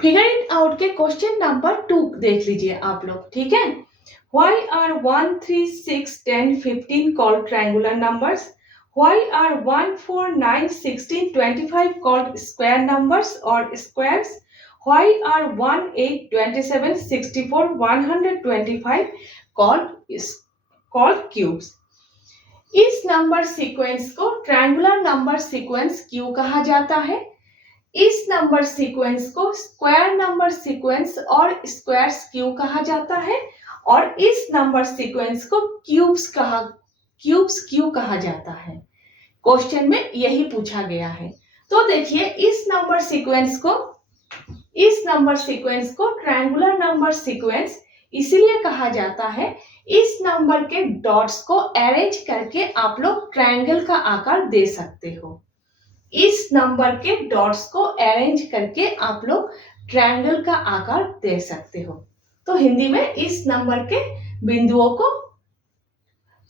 Figure it out के question number 2 देख लीजिए आप लोग, ठीक है। Why are 1, 3, 6, 10, 15 called triangular numbers? Why are 1, 4, 9, 16, 25 called square numbers or squares? Why are 1, 8, 27, 64, 125 called cubes? इस नंबर सीक्वेंस को ट्रायंगुलर नंबर सीक्वेंस क्यों कहा जाता है? इस नंबर सीक्वेंस को स्क्वायर नंबर सीक्वेंस और स्क्वायर्स क्यों कहा जाता है? और इस नंबर सीक्वेंस को क्यूब्स क्यों कहा जाता है? क्वेश्चन में यही पूछा गया है। तो देखिए, इस नंबर सीक्वेंस को ट्रायंगुलर नंबर सीक्वेंस इसीलिए कहा जाता है, इस नंबर के डॉट्स को अरेंज करके आप लोग ट्रायंगल का आकार दे सकते हो। इस नंबर के डॉट्स को अरेंज करके आप लोग ट्रायंगल का आकार दे सकते हो। तो हिंदी में इस नंबर के बिंदुओं को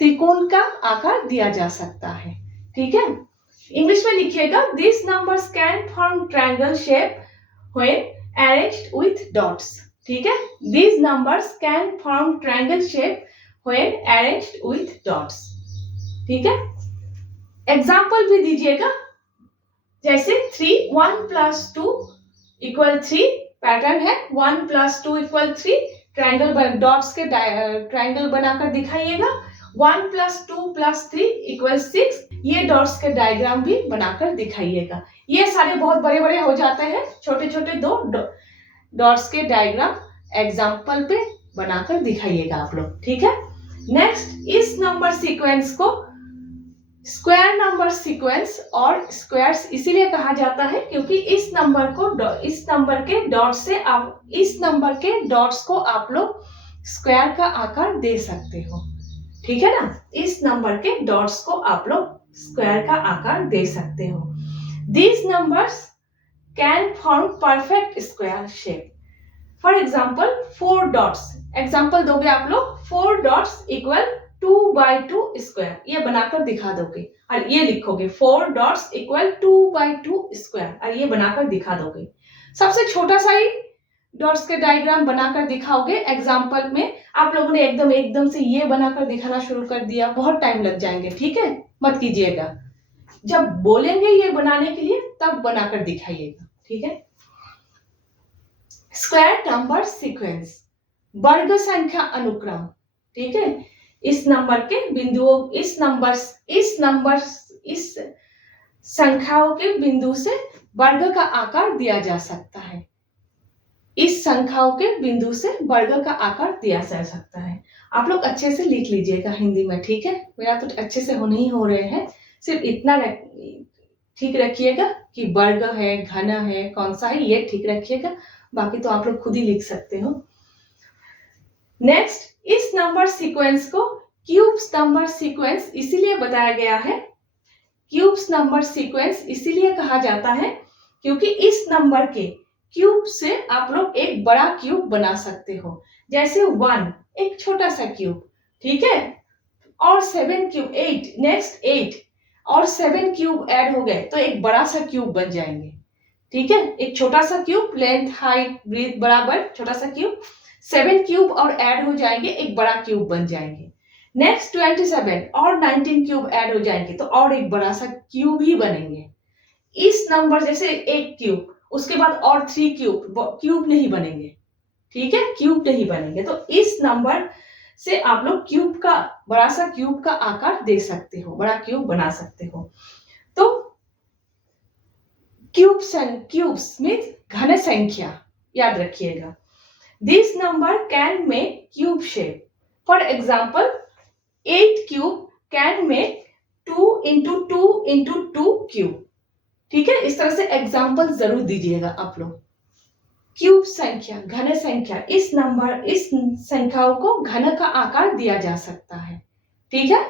त्रिकोण का आकार दिया जा सकता है, ठीक है। इंग्लिश में लिखिएगा, this numbers can form triangle shape when arranged with dots, ठीक है। This numbers can form triangle shape when arranged with dots, ठीक है। एग्जाम्पल भी दीजिएगा, जैसे 3, 1 + 2 = 3 पैटर्न है, 1 + 2 = 3, ट्रायंगल डॉट्स के ट्रायंगल बनाकर दिखाइएगा। 1 + 2 + 3 = 6, ये डॉट्स के डायग्राम भी बनाकर दिखाइएगा। ये सारे बहुत बड़े बड़े हो जाते हैं, छोटे छोटे दो डॉट्स के डायग्राम एग्जाम्पल पे बनाकर दिखाइएगा आप लोग, ठीक है। नेक्स्ट, इस नंबर सीक्वेंस को स्क्वायर नंबर सीक्वेंस और स्क्वायर्स इसीलिए कहा जाता है क्योंकि इस नंबर के डॉट्स को आप लोग स्क्वायर का आकार दे सकते हो, ठीक है ना। इस नंबर के डॉट्स को आप लोग स्क्वायर का आकार दे सकते हो। These numbers can form perfect square shape. For example, 4 dots. Example दोगे आप लोग, 4 dots = 2/2 स्क्वायर, ये बनाकर दिखा दोगे। और ये लिखोगे 4 dots = 2/2 स्क्वायर, और ये बनाकर दिखा दोगे। सबसे छोटा सा ही डॉट्स के डायग्राम बनाकर दिखाओगे। एग्जाम्पल में आप लोगों ने एकदम से ये बनाकर दिखाना शुरू कर दिया, बहुत टाइम लग जाएंगे, ठीक है। मत कीजिएगा, जब बोलेंगे ये बनाने के लिए तब बनाकर दिखाइएगा, ठीक है। स्क्वायर नंबर सीक्वेंस, वर्ग संख्या अनुक्रम, ठीक है। इस नंबर के बिंदुओं, इस संख्याओं के बिंदु से वर्ग का आकार दिया जा सकता है। इस संख्याओं के बिंदु से वर्ग का आकार दिया जा सकता है। आप लोग अच्छे से लिख लीजिएगा हिंदी में, ठीक है। मेरा तो अच्छे से नहीं हो रहे हैं, सिर्फ इतना ठीक रखिएगा कि वर्ग है, घन है, कौन सा है, ये ठीक रखिएगा। बाकी तो आप लोग खुद ही लिख सकते हो। नेक्स्ट, इस नंबर सीक्वेंस को क्यूब्स नंबर सीक्वेंस इसीलिए बताया गया है, क्यूब्स नंबर सीक्वेंस इसीलिए कहा जाता है क्योंकि इस नंबर के क्यूब से आप लोग एक बड़ा क्यूब बना सकते हो। जैसे 1 एक छोटा सा क्यूब, ठीक है, और 7 क्यूब 8, नेक्स्ट 8 और 7 क्यूब ऐड हो गए तो एक बड़ा सा क्यूब बन जाएंगे, ठीक है। एक छोटा सा क्यूब, लेंथ हाइट ब्रीथ बराबर छोटा सा क्यूब, 7 क्यूब और ऐड हो जाएंगे, एक बड़ा क्यूब बन जाएंगे। नेक्स्ट 27 और 19 क्यूब ऐड हो जाएंगे तो और एक बड़ा सा क्यूब ही बनेंगे। इस नंबर जैसे एक क्यूब, उसके बाद और 3 क्यूब नहीं बनेंगे, ठीक है, क्यूब नहीं बनेंगे। तो इस नंबर से आप लोग बड़ा सा क्यूब का आकार दे सकते हो, बड़ा क्यूब बना सकते हो। तो क्यूब्स मीन्स घन संख्या, याद रखिएगा। This number can make cube shape. For example, 8 cube can make 2 × 2 × 2 cube, ठीक है। इस तरह से एग्जाम्पल जरूर दीजिएगा आप लोग। क्यूब संख्या, घन संख्या, इस संख्याओं को घन का आकार दिया जा सकता है, ठीक है।